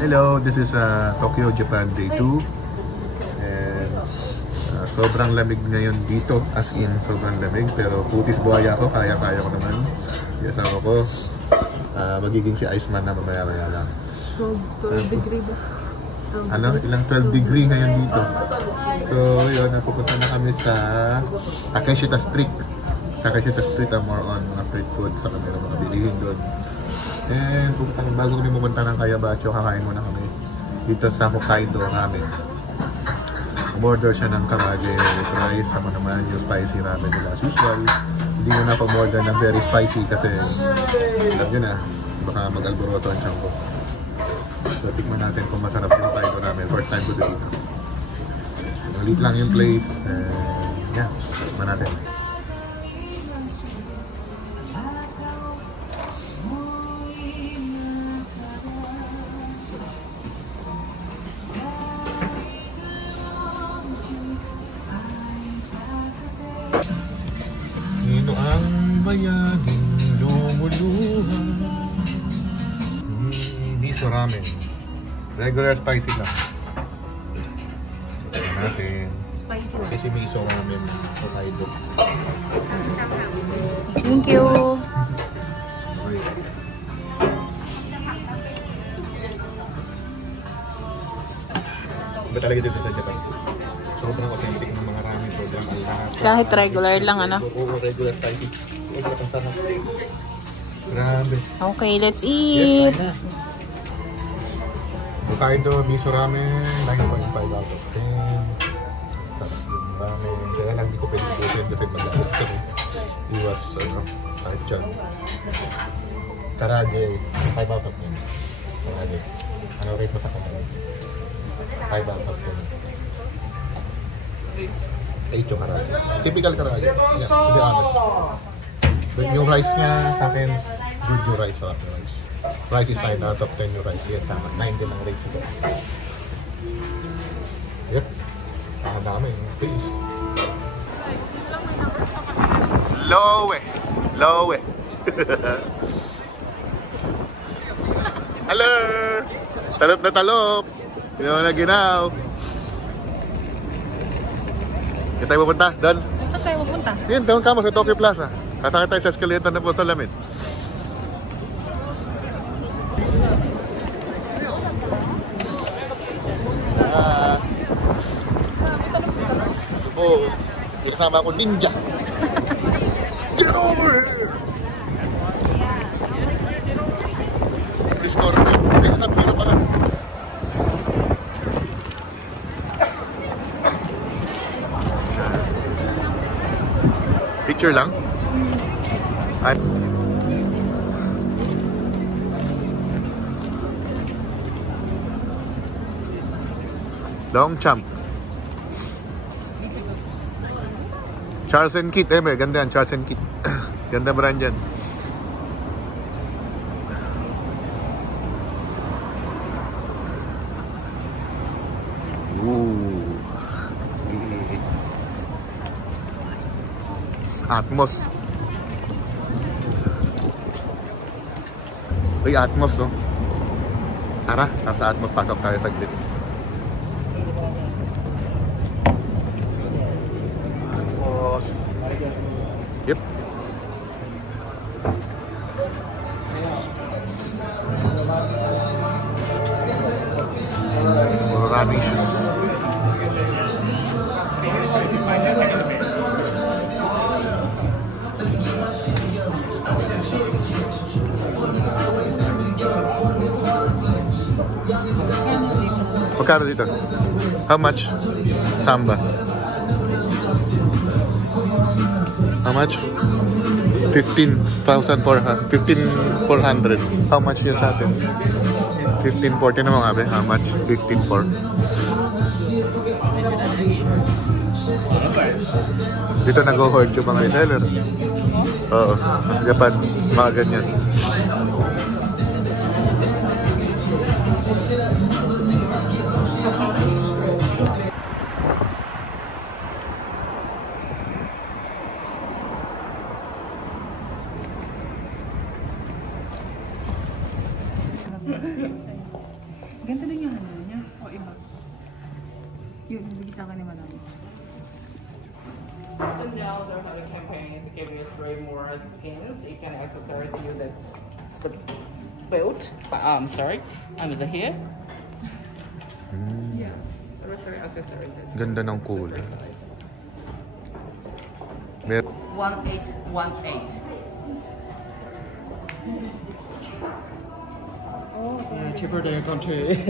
Hello, this is Tokyo, Japan Day 2. And sobrang lamig ngayon dito, as in sobrang lamig. Pero putis buhaya ako, kaya-kaya ko naman. Yung asawa ko, magiging si Iceman na mamaya-maya lang. 12 degree ba? Ano, ilang 12 degree ngayon dito. So yun, napupunta na kami sa Takeshita Street. Takeshita Street, more on mga street food sa kanila mga bilihin doon. And bago kami pumunta ng Kayabacho, kakain muna kami dito sa Hokkaido ramen. Umorder siya ng karage with rice, sama naman yung spicy ramen nila as usual. Hindi mo na pag-order ng very spicy kasi alam nyo na, baka mag-alboroto ang tiyan ko. So tikman natin kung masarap yung Hokkaido ramen. First time ko dito. Malit lang yung place. And yeah, tikman natin. Sino ang bayaning lumuluha? Miso ramen. Regular spicy lang. Tignan natin. Spicy na. Kasi miso ramen. Hokkaido. Thank you. Okay. Iba talaga dito sa Japan. Sobrang authentic ng mga ramen. Sobrang alahap. Kahit regular lang, ano? Oo, regular spicy. Sobrang kasarap. Grabe. Okay, let's eat. Yeah, Hokkaido miso ramen, 9.5 out of 10. Sarap yung ramen. Kaya lang hindi ko pwede busin kasi mag-alat kami. Iwas, kahit dyan. Karage, 5 out of 10. Karage. Ano rate mo sa karage? 5 out of 10. 8 yung karage. Typical karage. Yeah, to be honest. Yung rice niya, sa akin, good yung rice. Sarap yung rice. Rice is 9 out of 10 yung rice. Yes, tama. 9 din ang rate ito. Yep. Nakadami yung face. Low eh. Low eh. Hello! Talop na talop! Ginaw na ginaw. Saan tayo pupunta? Doon? Saan tayo pupunta? Yan, doon ka mo sa Tokyo Plaza. Kasakit tayo sa escalator na po sa lamit. Oh, kinasama ako ninja. Get over here! Discord. Ay, Sub-Zero pala. Picture lang? Long Champ. Charles & Keith. May ganda yan. Charles & Keith. Ganda brand yan. Ooh. Atmos. Uy, Atmos, oh. Tara, sa Atmos. Pasok tayo saglit. Yep. Maraming shoes. Magkano dito? How much? Samba. How much? 15,400. 15,400. How much yun sa atin? 15,40 naman nga ba? How much? 15,400. Dito nag-hoard yung mga reseller. Oo. Japan. Mga ganyan. Ganda din yung ano niya. O iba. Yun, bigay sa akin ni Manang. Sandals are having campaigns to give you 3 more skins. You can accessories to use it. The belt. Sorry. Under the hair. Yeah. There are 3 accessories. Ganda ng kulay. Mer 1818. Yeah, cheaper than your country.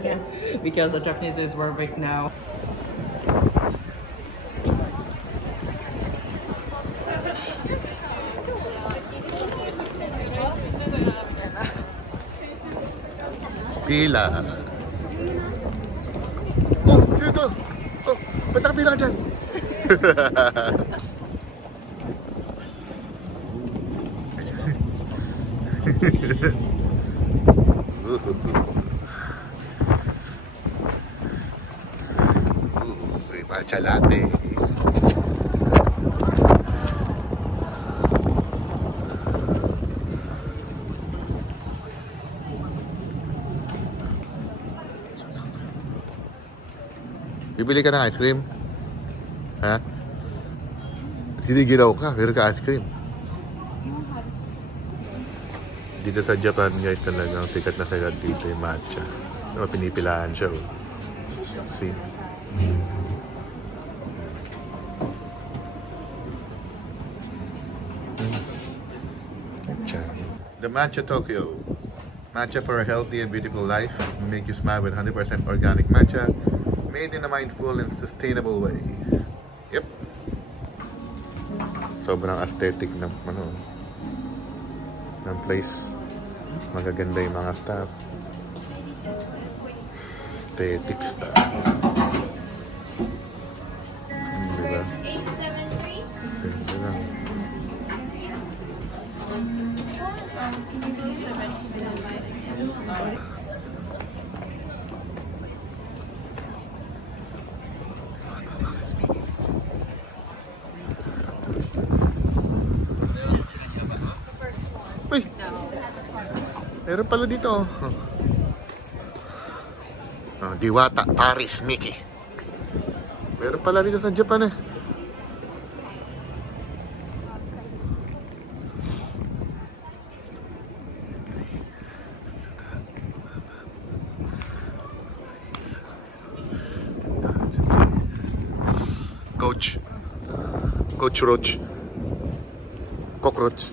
Yeah. Because the Japanese is very big now. Pila. Oh, dito. Oh, ba't nakapila ka dyan? May matcha latte. Bibili ka ng ice cream? Ha? Sinigiraw ka, pero ka ice cream. Dito sa Japan guys, talagang sikat na sikat dito yung matcha. Diba, pinipilaan siya. Oh. See? Matcha. The Matcha Tokyo. Matcha for a healthy and beautiful life. Make you smile with 100% organic matcha. Made in a mindful and sustainable way. Yep. Sobrang aesthetic ng ng place. Magaganda yung mga staff. Aesthetic stuff. Diba? 873. Simple lang. Can you please register my Uy! Meron pala dito. Oh, Diwata, Paris, Mickey. Meron pala dito sa Japan eh. Coach. Coach Roach. Cockroach.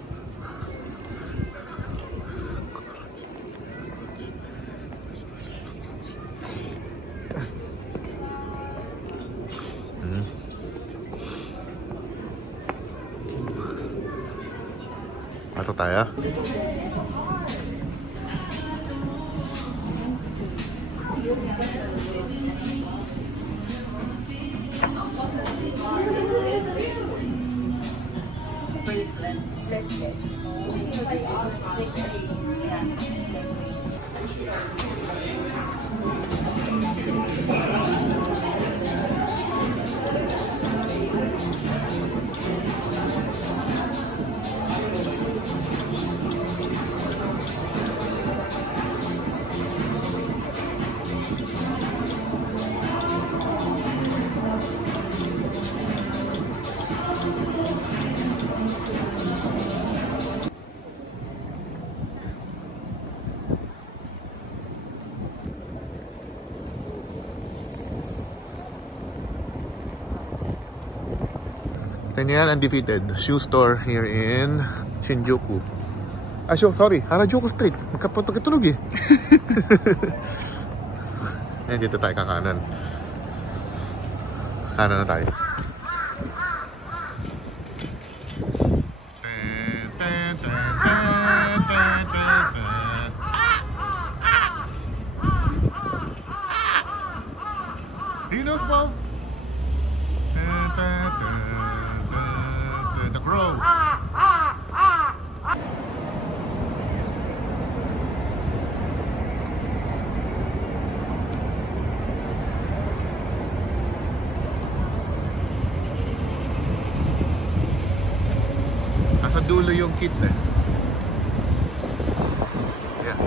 Pasok tayo. Ganyan, Undefeated shoe store here in Shinjuku. Ah, sorry, Harajuku Street. Magkapatulog eh. Ayan, dito tayo kakanan. Kanan na tayo. He knows, Bob. The crow. Nasa dulo yung kit eh. Yeah.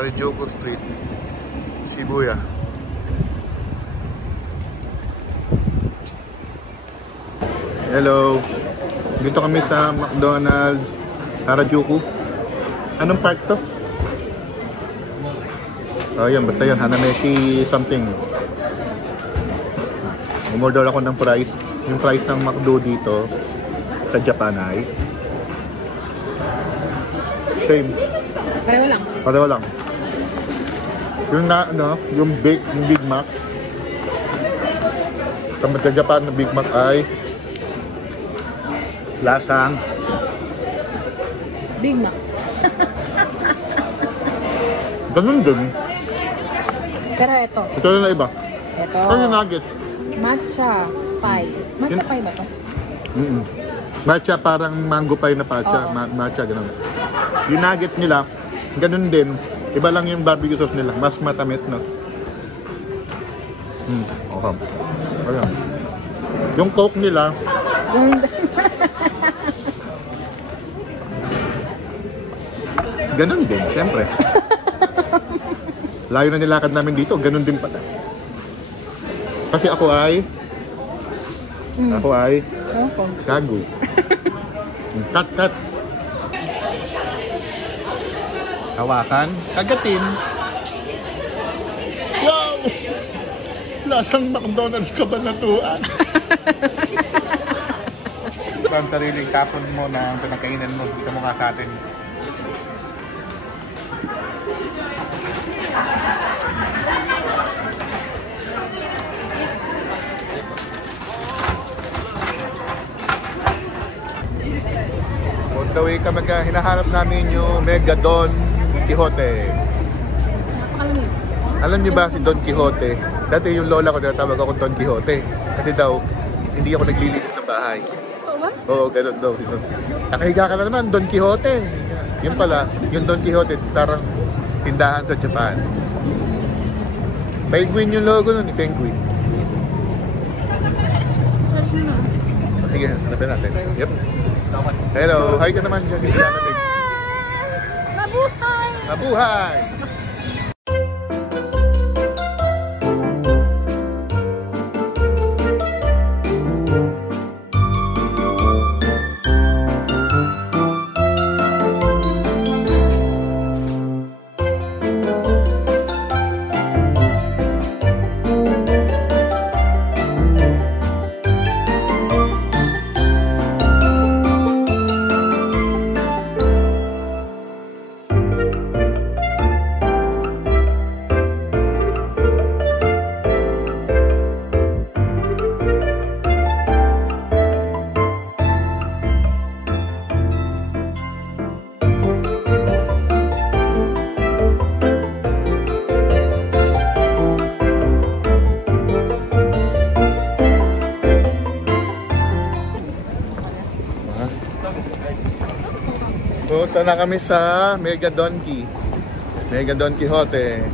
Harajuku Street, Shibuya. Hello. Dito kami sa McDonald's Harajuku. Anong park to? Oh, yan. Basta yan. Hanameshi something. Umorder ako ng price. Yung price ng McDo dito sa Japan ay same. Pareho lang. Pareho lang. Yung yung Big Mac. Sa Japan na Big Mac ay lasang Big Mac. ganun din. Pero ito. Ito na iba. Ito. Ito yung nuggets. Matcha pie. Matcha pie ba to? Matcha parang mango pie na patcha. Oo. Matcha, ganun. Yung nuggets nila, ganun din. Iba lang yung barbecue sauce nila. Mas matamis, no? Okay. Ayan. Yung Coke nila, ganun din, siyempre. Layo na nilakad namin dito, ganun din pala. Kasi ako ay gago. Cut. Hawakan, kagatin. Wow! Lasang McDonald's kabanatuan. Ang sariling kapon mo na pinakainan mo, hindi ka mukha sa atin. On the way kami, hinahanap namin yung Mega Don Quixote. Alam niyo ba si Don Quixote? Dati yung lola ko tinatawag ako Don Quixote. Kasi daw, hindi ako naglilinis ng bahay. Oo ba? Oo, ganun daw. Nakahiga ka na naman, Don Quixote. Yun pala, yung Don Quixote, tarang tindahan sa Japan. Penguin yung logo nun, penguin. Search mo na. Sige, hanapin natin. Yep. Hello, hi ka naman dyan. Mabuhay! Mabuhay! Punta na kami sa Mega Don Quixote. Mega Don Quixote.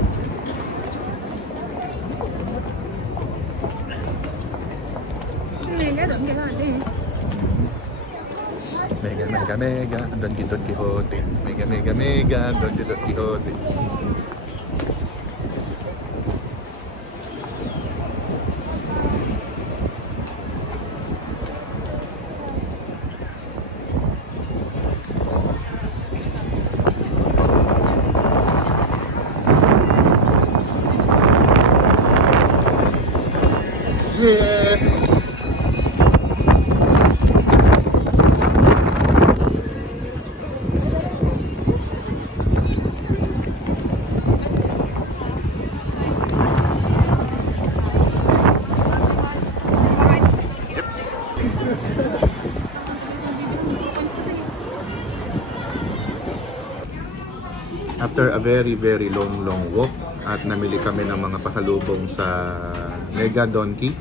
Mega Don Quixote. Mega Don Quixote. After a very long walk at namili kami ng mga pasalubong sa Mega Donki.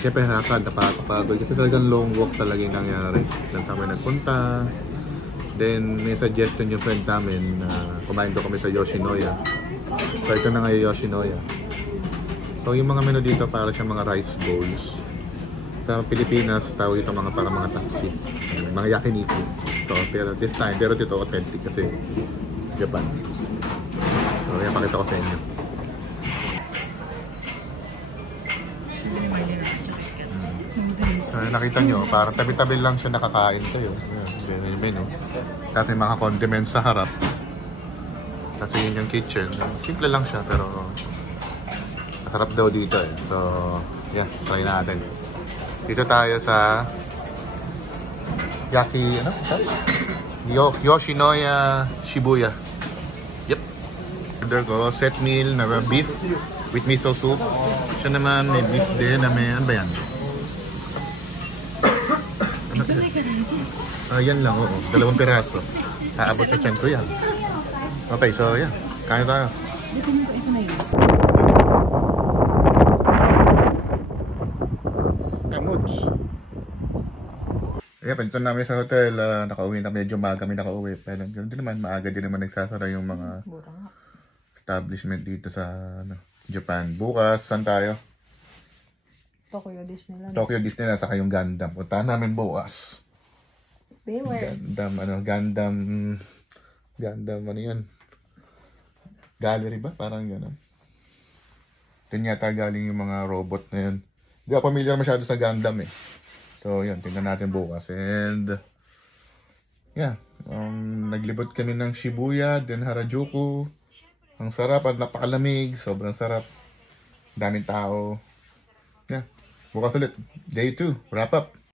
Siyempre napakapagod kasi talagang long walk talaga yung nangyari. Lang kami nagpunta. Then may suggestion yung friend namin na kumain daw kami sa Yoshinoya. So ito na nga yung Yoshinoya. So yung mga menu dito para sa mga rice bowls. Sa Pilipinas tawag ito para mga taxi. Mga yakiniku. So pero this time, pero dito authentic kasi Japan. So, yan, pakita ko sa inyo. Nakita nyo, parang tabi-tabi lang siya nakakain kayo. Yan, yung menu. Tapos may mga condiments sa harap. Kasi yun yung kitchen. Simple lang siya, pero masarap daw dito eh. So, yeah, try natin. Dito tayo sa Yoshinoya Shibuya. Yep. Order ko, set meal na beef with miso soup. Siya naman may beef din na may, ano ba yan? Yan lang, oo. 2 piraso. Aabot sa tiyan ko yan. Okay, so yan. Kain tayo. Kamuts. Ayan, panito namin sa hotel. Nakauwi na, medyo maaga kami nakauwi. Pero ganoon din naman, maaga din naman nagsasara yung mga establishment dito sa Japan. Bukas, saan tayo? Tokyo Disneyland. Tokyo Disneyland, saka yung Gundam. Puntahan namin bukas. Beware. Gundam, ano yun? Gallery ba? Parang gano'n. Doon yata galing yung mga robot na yun. Hindi ako familiar masyado sa Gundam eh. So yun, tingnan natin bukas. And yeah, naglibot kami ng Shibuya, then Harajuku. Ang sarap at napakalamig, sobrang sarap. Daming tao. Yeah, bukas ulit. Day 2, wrap up.